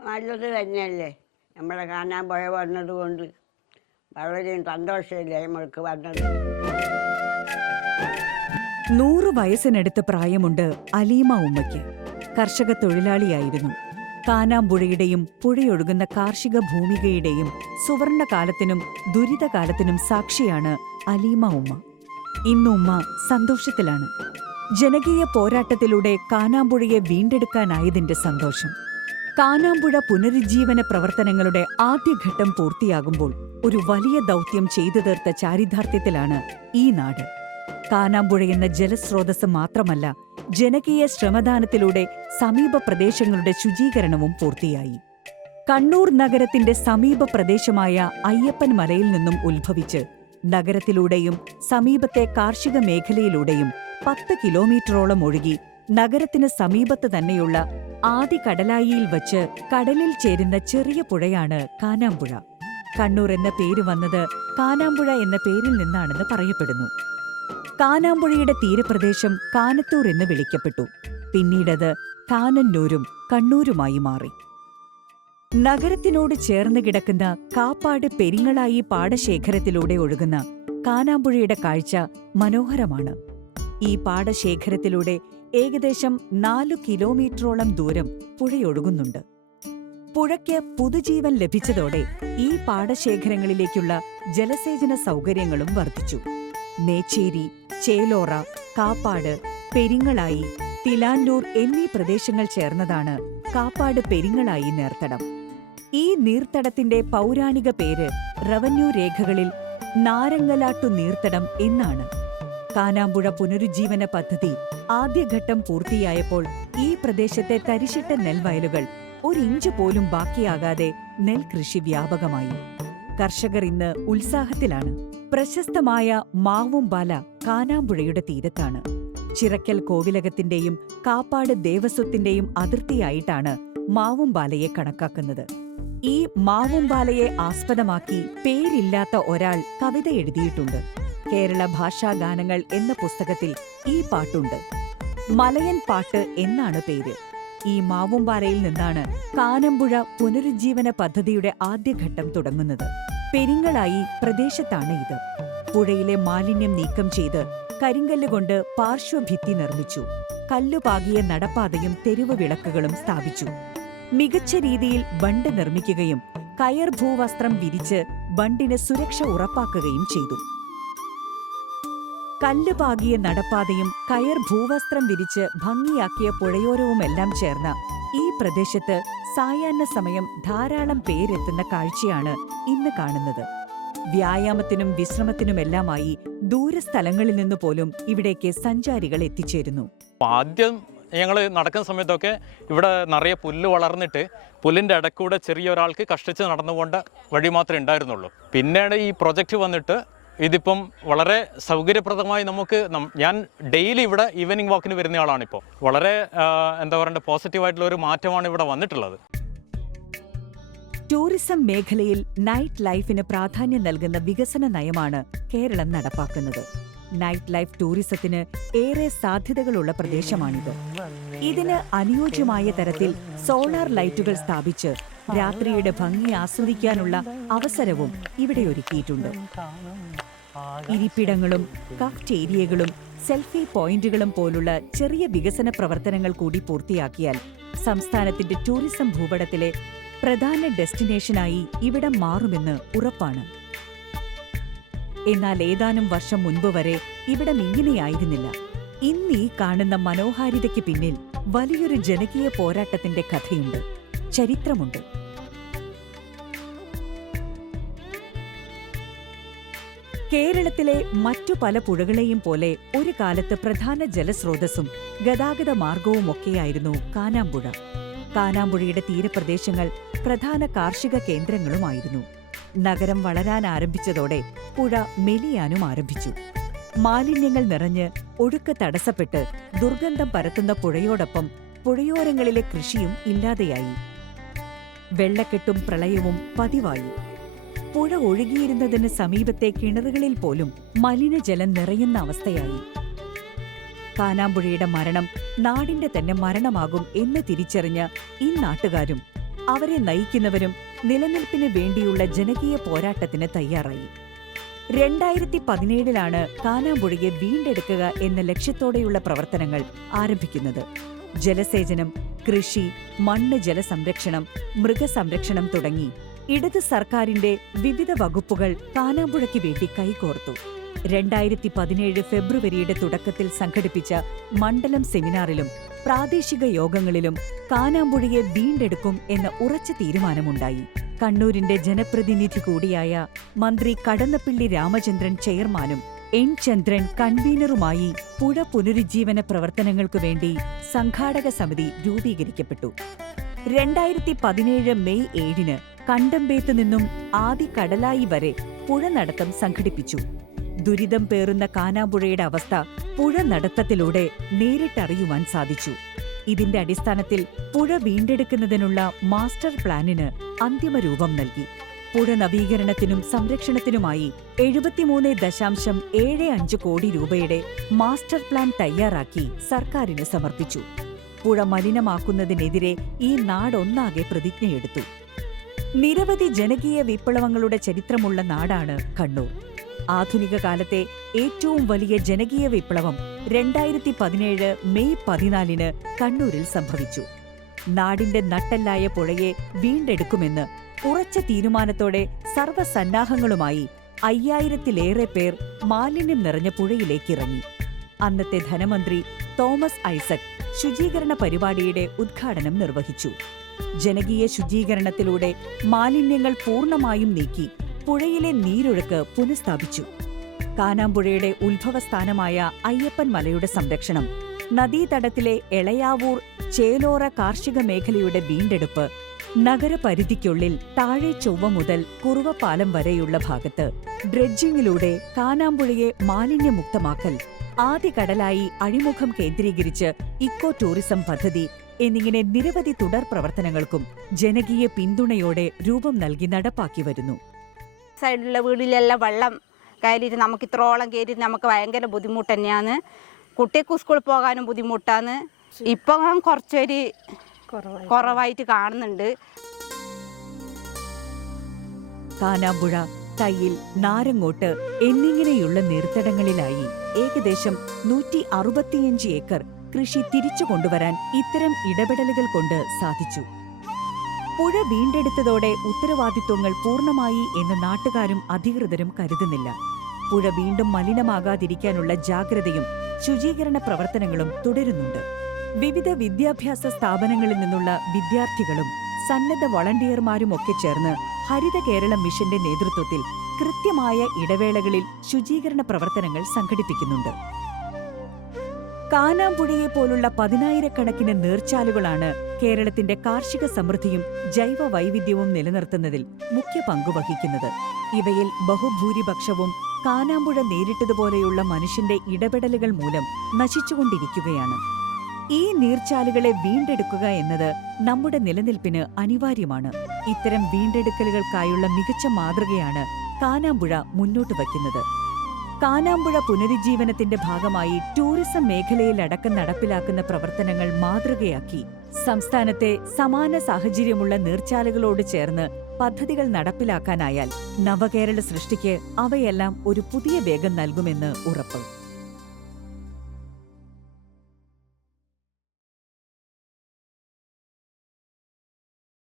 നല്ലത് തന്നെയല്ലേ? നമ്മളെ കാണാൻ പോയ വന്നത് കൊണ്ട്. വളരെ സന്തോഷമില്ലേ നമ്മൾക്ക് വന്നത്? നൂറ് വയസ്സിനടുത്ത് പ്രായമുണ്ട് അലീമ ഉമ്മയ്ക്ക്. കർഷക തൊഴിലാളിയായിരുന്നു. കാനാമ്പുഴയുടെയും പുഴയൊഴുകുന്ന കാർഷിക ഭൂമികയുടെയും സുവർണകാലത്തിനും ദുരിതകാലത്തിനും സാക്ഷിയാണ് അലീമ ഉമ്മ. ഇന്ന് ഉമ്മ സന്തോഷത്തിലാണ്. ജനകീയ പോരാട്ടത്തിലൂടെ കാനാമ്പുഴയെ വീണ്ടെടുക്കാനായതിന്റെ സന്തോഷം. കാനാമ്പുഴ പുനരുജ്ജീവന പ്രവർത്തനങ്ങളുടെ ആദ്യഘട്ടം പൂർത്തിയാകുമ്പോൾ ഒരു വലിയ ദൗത്യം ചെയ്തു തീർത്ത ചാരിതാർത്ഥ്യത്തിലാണ് ഈ നാട്. കാനാമ്പുഴ എന്ന ജലസ്രോതസ് മാത്രമല്ല ജനകീയ ശ്രമദാനത്തിലൂടെ സമീപ പ്രദേശങ്ങളുടെ ശുചീകരണവും പൂർത്തിയായി. കണ്ണൂർ നഗരത്തിന്റെ സമീപ പ്രദേശമായ അയ്യപ്പൻ മലയിൽ നിന്നും ഉത്ഭവിച്ച് നഗരത്തിലൂടെയും സമീപത്തെ കാർഷിക മേഖലയിലൂടെയും പത്ത് കിലോമീറ്ററോളം ഒഴുകി നഗരത്തിന് സമീപത്ത് തന്നെയുള്ള ആദി കടലായിയിൽ വച്ച് കടലിൽ ചേരുന്ന ചെറിയ പുഴയാണ് കാനാമ്പുഴ. കണ്ണൂർ എന്ന പേര് വന്നത് കാനാമ്പുഴ എന്ന പേരിൽ നിന്നാണെന്ന് പറയപ്പെടുന്നു. കാനാമ്പുഴയുടെ തീരപ്രദേശം കാനത്തൂർ എന്ന് വിളിക്കപ്പെട്ടു. പിന്നീടത് കാനന്നൂരും കണ്ണൂരുമായി മാറി. നഗരത്തിനോട് ചേർന്ന് കിടക്കുന്ന കാപ്പാട് പെരിങ്ങളായി പാടശേഖരത്തിലൂടെ ഒഴുകുന്ന കാനാമ്പുഴയുടെ കാഴ്ച മനോഹരമാണ്. ഈ പാടശേഖരത്തിലൂടെ ഏകദേശം നാലു കിലോമീറ്ററോളം ദൂരം പുഴയൊഴുകുന്നുണ്ട്. പുഴയ്ക്ക് പുതുജീവൻ ലഭിച്ചതോടെ ഈ പാടശേഖരങ്ങളിലേക്കുള്ള ജലസേചന സൗകര്യങ്ങളും വർദ്ധിച്ചു. മേച്ചേരി ചേലോറ കാപ്പാട് പെരിങ്ങളായി തിലാന്നൂർ എന്നീ പ്രദേശങ്ങൾ ചേർന്നതാണ് കാപ്പാട് പെരിങ്ങളായി നീർത്തടം. ഈ നീർത്തടത്തിന്റെ പൗരാണിക പേര് റവന്യൂ രേഖകളിൽ നാരങ്ങലാട്ടു നീർത്തടം എന്നാണ്. കാനാമ്പുഴ പുനരുജ്ജീവന പദ്ധതി ആദ്യഘട്ടം പൂർത്തിയായപ്പോൾ ഈ പ്രദേശത്തെ തരിശിട്ട നെൽവയലുകൾ ഒരിഞ്ച് പോലും ബാക്കിയാകാതെ നെൽകൃഷി വ്യാപകമായി. കർഷകർ ഇന്ന് ഉത്സാഹത്തിലാണ്. പ്രശസ്തമായ മാവുംബാല കാനാമ്പുഴയുടെ തീരത്താണ്. ചിറക്കൽ കോവിലകത്തിന്റെയും കാപ്പാട് ദേവസ്വത്തിന്റെയും അതിർത്തിയായിട്ടാണ് മാവുംബാലയെ കണക്കാക്കുന്നത്. ഈ മാവുംബാലയെ ആസ്പദമാക്കി പേരില്ലാത്ത ഒരാൾ കവിത എഴുതിയിട്ടുണ്ട്. കേരള ഭാഷാഗാനങ്ങൾ എന്ന പുസ്തകത്തിൽ ഈ പാട്ടുണ്ട്. മലയൻ പാട്ട് എന്നാണ് പേര്. ഈ മാവുംപാറയിൽ നിന്നാണ് കാനമ്പുഴ പുനരുജ്ജീവന പദ്ധതിയുടെ ആദ്യഘട്ടം തുടങ്ങുന്നത്. പെരിങ്ങളായി പ്രദേശത്താണ് ഇത്. പുഴയിലെ മാലിന്യം നീക്കം ചെയ്ത് കരിങ്കല്ലുകൊണ്ട് പാർശ്വഭിത്തി നിർമ്മിച്ചു. കല്ലുപാകിയ നടപ്പാതയും തെരുവ് വിളക്കുകളും സ്ഥാപിച്ചു. മികച്ച രീതിയിൽ ബണ്ട് നിർമ്മിക്കുകയും കയർ ഭൂവസ്ത്രം വിരിച്ച് ബണ്ടിന് സുരക്ഷ ഉറപ്പാക്കുകയും ചെയ്തു. കല്ല് പാകിയ നടപ്പാതയും കയർ ഭൂവസ്ത്രം വിരിച്ച് ഭംഗിയാക്കിയ പുഴയോരവുമെല്ലാം ചേർന്ന ഈ പ്രദേശത്ത് സായാഹ്ന സമയം ധാരാളം പേരെത്തുന്ന കാഴ്ചയാണ് ഇന്ന് കാണുന്നത്. വ്യായാമത്തിനും വിശ്രമത്തിനുമെല്ലാമായി ദൂരസ്ഥലങ്ങളിൽ നിന്ന് പോലും ഇവിടേക്ക് സഞ്ചാരികൾ എത്തിച്ചേരുന്നു. ആദ്യം ഞങ്ങൾ നടക്കുന്ന സമയത്തൊക്കെ ഇവിടെ നിറയെ പുല്ല് വളർന്നിട്ട് പുല്ലിന്റെ ഇടയ്ക്കൂടെ ചെറിയൊരാൾക്ക് കഷ്ടിച്ച് നടന്നുകൊണ്ട് വഴി മാത്രമേ ഉണ്ടായിരുന്നുള്ളൂ. പിന്നീട് ഈ പ്രൊജക്റ്റ് വന്നിട്ട് ഇതിപ്പം വളരെ സൗകര്യപ്രദമായി നമുക്ക് ഞാൻ ഡെയിലി ഇവിടെ ഈവനിങ് വാക്കിന് വരുന്ന ആളാണിപ്പോൾ വളരെ എന്താ പറയണ്ടത് പോസിറ്റീവായിട്ടുള്ള ഒരു മാറ്റമാണ് ഇവിടെ വന്നിട്ടുള്ളത്. ടൂറിസം മേഖലയിൽ നൈറ്റ് ലൈഫിന് പ്രാധാന്യം നൽകുന്ന വികസന നയമാണ് കേരളം നടപ്പാക്കുന്നത്. നൈറ്റ് ലൈഫ് ടൂറിസത്തിന് ഏറെ സാധ്യതകളുള്ള പ്രദേശമാണിത്. ഇതിന് അനുയോജ്യമായ തരത്തിൽ സോളാർ ലൈറ്റുകൾ സ്ഥാപിച്ച് രാത്രിയുടെ ഭംഗി ആസ്വദിക്കാനുള്ള അവസരവും ഇവിടെ ഒരുക്കിയിട്ടുണ്ട്. ഇരിപ്പിടങ്ങളും കഫ്റ്റേരിയകളും സെൽഫി പോയിന്റുകളും പോലുള്ള ചെറിയ വികസന പ്രവർത്തനങ്ങൾ കൂടി പൂർത്തിയാക്കിയാൽ സംസ്ഥാനത്തിന്റെ ടൂറിസം ഭൂപടത്തിലെ പ്രധാന ഡെസ്റ്റിനേഷനായി ഇവിടം മാറുമെന്ന് ഉറപ്പാണ്. എന്നാൽ ഏതാനും വർഷം മുൻപ് വരെ ഇവിടം ഇങ്ങനെയായിരുന്നില്ല. ഇന്ന് ഈ കാണുന്ന മനോഹാരിതയ്ക്ക് പിന്നിൽ വലിയൊരു ജനകീയ പോരാട്ടത്തിന്റെ കഥയുണ്ട് ചരിത്രമുണ്ട്. കേരളത്തിലെ മറ്റു പല പുഴകളെയും പോലെ ഒരു കാലത്ത് പ്രധാന ജലസ്രോതസ്സും ഗതാഗത മാർഗവുമൊക്കെയായിരുന്നു കാനാമ്പുഴ. കാനാമ്പുഴയുടെ തീരപ്രദേശങ്ങൾ പ്രധാന കാർഷിക കേന്ദ്രങ്ങളുമായിരുന്നു. നഗരം വളരാൻ ആരംഭിച്ചതോടെ പുഴ മെലിയാനും ആരംഭിച്ചു. മാലിന്യങ്ങൾ നിറഞ്ഞ് ഒഴുക്ക് തടസ്സപ്പെട്ട് ദുർഗന്ധം പരത്തുന്ന പുഴയോടൊപ്പം പുഴയോരങ്ങളിലെ കൃഷിയും ഇല്ലാതെയായി. വെള്ളക്കെട്ടും പ്രളയവും പതിവായി. പുഴ ഒഴുകിയിരുന്നതിന് സമീപത്തെ കിണറുകളിൽ പോലും മലിനജലം നിറയുന്ന അവസ്ഥയായി. കാനാമ്പുഴയുടെ മരണം നാടിന്റെ തന്നെ മരണമാകും എന്ന് തിരിച്ചറിഞ്ഞ് ഈ നാട്ടുകാരും അവരെ നയിക്കുന്നവരും നിലനിൽപ്പിന് വേണ്ടിയുള്ള ജനകീയ പോരാട്ടത്തിന് തയ്യാറായി. രണ്ടായിരത്തി പതിനേഴിലാണ് കാനാമ്പുഴയെ വീണ്ടെടുക്കുക എന്ന ലക്ഷ്യത്തോടെയുള്ള പ്രവർത്തനങ്ങൾ ആരംഭിക്കുന്നത്. ജലസേചനം കൃഷി മണ്ണ് ജലസംരക്ഷണം മൃഗസംരക്ഷണം തുടങ്ങി. ഇടത് സർക്കാരിന്റെ വിവിധ വകുപ്പുകൾ കാനാമ്പുഴയ്ക്ക് വേണ്ടി കൈകോർത്തു. രണ്ടായിരത്തി പതിനേഴ് ഫെബ്രുവരിയുടെ തുടക്കത്തിൽ സംഘടിപ്പിച്ച മണ്ഡലം സെമിനാറിലും പ്രാദേശിക യോഗങ്ങളിലും കാനാമ്പുഴയെ വീണ്ടെടുക്കും എന്ന ഉറച്ച തീരുമാനമുണ്ടായി. കണ്ണൂരിന്റെ ജനപ്രതിനിധി കൂടിയായ മന്ത്രി കടന്നപ്പിള്ളി രാമചന്ദ്രൻ ചെയർമാനും എൻ ചന്ദ്രൻ കൺവീനറുമായി പുഴ പുനരുജ്ജീവന പ്രവർത്തനങ്ങൾക്കു വേണ്ടി സംഘാടക സമിതി രൂപീകരിക്കപ്പെട്ടു. രണ്ടായിരത്തി പതിനേഴ് മെയ് ഏഴിന് കണ്ടമ്പേത്ത് നിന്നും ആദി കടലായി വരെ പുഴ നടത്തം സംഘടിപ്പിച്ചു. ദുരിതം പേറുന്ന കാനാമ്പുഴയുടെ അവസ്ഥ പുഴ നടത്തത്തിലൂടെ നേരിട്ടറിയുവാൻ സാധിച്ചു. ഇതിന്റെ അടിസ്ഥാനത്തിൽ പുഴ വീണ്ടെടുക്കുന്നതിനുള്ള മാസ്റ്റർ പ്ലാനിന് അന്തിമ രൂപം നൽകി. പുഴ നവീകരണത്തിനും സംരക്ഷണത്തിനുമായി എഴുപത്തിമൂന്ന് ദശാംശം ഏഴ് അഞ്ച് കോടി രൂപയുടെ മാസ്റ്റർ പ്ലാൻ തയ്യാറാക്കി സർക്കാരിന് സമർപ്പിച്ചു. പുഴ മലിനമാക്കുന്നതിനെതിരെ ഈ നാടൊന്നാകെ പ്രതിജ്ഞയെടുത്തു. നിരവധി ജനകീയ വിപ്ലവങ്ങളുടെ ചരിത്രമുള്ള നാടാണ് കണ്ണൂർ. ആധുനിക കാലത്തെ ഏറ്റവും വലിയ ജനകീയ വിപ്ലവം രണ്ടായിരത്തി പതിനേഴ് മെയ് പതിനാലിന് കണ്ണൂരിൽ സംഭവിച്ചു. നാടിന്റെ നട്ടല്ലായ പുഴയെ വീണ്ടെടുക്കുമെന്ന് ഉറച്ച തീരുമാനത്തോടെ സർവസന്നാഹങ്ങളുമായി അയ്യായിരത്തിലേറെ പേർ മാലിന്യം നിറഞ്ഞ പുഴയിലേക്ക് ഇറങ്ങി അന്നത്തെ ധനമന്ത്രി തോമസ് ഐസക് ശുചീകരണ പരിപാടിയുടെ ഉദ്ഘാടനം നിർവഹിച്ചു. ജനകീയ ശുചീകരണത്തിലൂടെ മാലിന്യങ്ങൾ പൂർണമായും നീക്കി പുഴയിലെ നീരൊഴുക്ക് പുനഃസ്ഥാപിച്ചു. കാനാമ്പുഴയുടെ ഉത്ഭവസ്ഥാനമായ അയ്യപ്പൻ മലയുടെ സംരക്ഷണം നദീതടത്തിലെ എളയാവൂർ ചേലോറ കാർഷിക മേഖലയുടെ വീണ്ടെടുപ്പ് നഗരപരിധിക്കുള്ളിൽ താഴെ ചൊവ്വ മുതൽ കുറുവപ്പാലം വരെയുള്ള ഭാഗത്ത് ഡ്രെഡ്ജിങ്ങിലൂടെ കാനാമ്പുഴയെ മാലിന്യമുക്തമാക്കൽ ആദ്യ കടലായി അഴിമുഖം കേന്ദ്രീകരിച്ച് ഇക്കോ ടൂറിസം പദ്ധതി എന്നിങ്ങനെ നിരവധി തുടർ പ്രവർത്തനങ്ങൾക്കും ജനകീയ പിന്തുണയോടെ രൂപം നൽകി നടപ്പാക്കി വരുന്നു. സൈഡിലുള്ള വീടിലെല്ലാം വെള്ളം കയറിയിട്ട് നമുക്ക് ഇത്രോളം കയറി നമുക്ക് ഭയങ്കര ബുദ്ധിമുട്ട് തന്നെയാണ്. കുട്ടിക്ക് സ്കൂളിൽ പോകാനും ബുദ്ധിമുട്ടാണ്. ഇപ്പം കുറച്ചൊരു കുറവായിട്ട് കാണുന്നുണ്ട്. കാനാമ്പുഴ തയ്യിൽ നാരങ്ങോട്ട് എന്നിങ്ങനെയുള്ള നീർത്തടങ്ങളിലായി ഏകദേശം നൂറ്റി അറുപത്തിയഞ്ച് ഏക്കർ കൃഷി തിരിച്ചു കൊണ്ടുവരാൻ ഇത്തരം ഇടപെടലുകൾ കൊണ്ട് സാധിച്ചു. പുഴ വീണ്ടെടുത്തതോടെ ഉത്തരവാദിത്വങ്ങൾ പൂർണമായി എന്ന് നാട്ടുകാരും അധികൃതരും കരുതുന്നില്ല. പുഴ വീണ്ടും മലിനമാകാതിരിക്കാനുള്ള ജാഗ്രതയും ശുചീകരണ പ്രവർത്തനങ്ങളും തുടരുന്നുണ്ട്. വിവിധ വിദ്യാഭ്യാസ സ്ഥാപനങ്ങളിൽ നിന്നുള്ള വിദ്യാർത്ഥികളും സന്നദ്ധ വളണ്ടിയർമാരുമൊക്കെ ചേർന്ന് ഹരിത കേരളം മിഷന്റെ നേതൃത്വത്തിൽ കൃത്യമായ ഇടവേളകളിൽ ശുചീകരണ പ്രവർത്തനങ്ങൾ സംഘടിപ്പിക്കുന്നുണ്ട്. കാനാമ്പുഴയെ പോലുള്ള പതിനായിരക്കണക്കിന് നീർച്ചാലുകളാണ് കേരളത്തിന്റെ കാർഷിക സമൃദ്ധിയും ജൈവ വൈവിധ്യവും നിലനിർത്തുന്നതിൽ മുഖ്യ പങ്കുവഹിക്കുന്നത്. ഇവയിൽ ബഹുഭൂരിപക്ഷവും കാനാമ്പുഴ നേരിട്ടതുപോലെയുള്ള മനുഷ്യന്റെ ഇടപെടലുകൾ മൂലം നശിച്ചുകൊണ്ടിരിക്കുകയാണ്. ഈ നീർച്ചാലുകളെ വീണ്ടെടുക്കുക എന്നത് നമ്മുടെ നിലനിൽപ്പിന് അനിവാര്യമാണ്. ഇത്തരം വീണ്ടെടുക്കലുകൾക്കായുള്ള മികച്ച മാതൃകയാണ് കാനാമ്പുഴ മുന്നോട്ട് വയ്ക്കുന്നത്. കാനാമ്പുഴ പുനരുജ്ജീവനത്തിന്റെ ഭാഗമായി ടൂറിസം മേഖലയിൽ അടക്കം നടപ്പിലാക്കുന്ന പ്രവർത്തനങ്ങൾ മാതൃകയാക്കി. സംസ്ഥാനത്തെ സമാന സാഹചര്യമുള്ള നീർച്ചാലുകളോട് ചേർന്ന് പദ്ധതികൾ നടപ്പിലാക്കാനായാൽ നവകേരള സൃഷ്ടിക്ക് അവയെല്ലാം ഒരു പുതിയ വേഗം നൽകുമെന്ന് ഉറപ്പ്.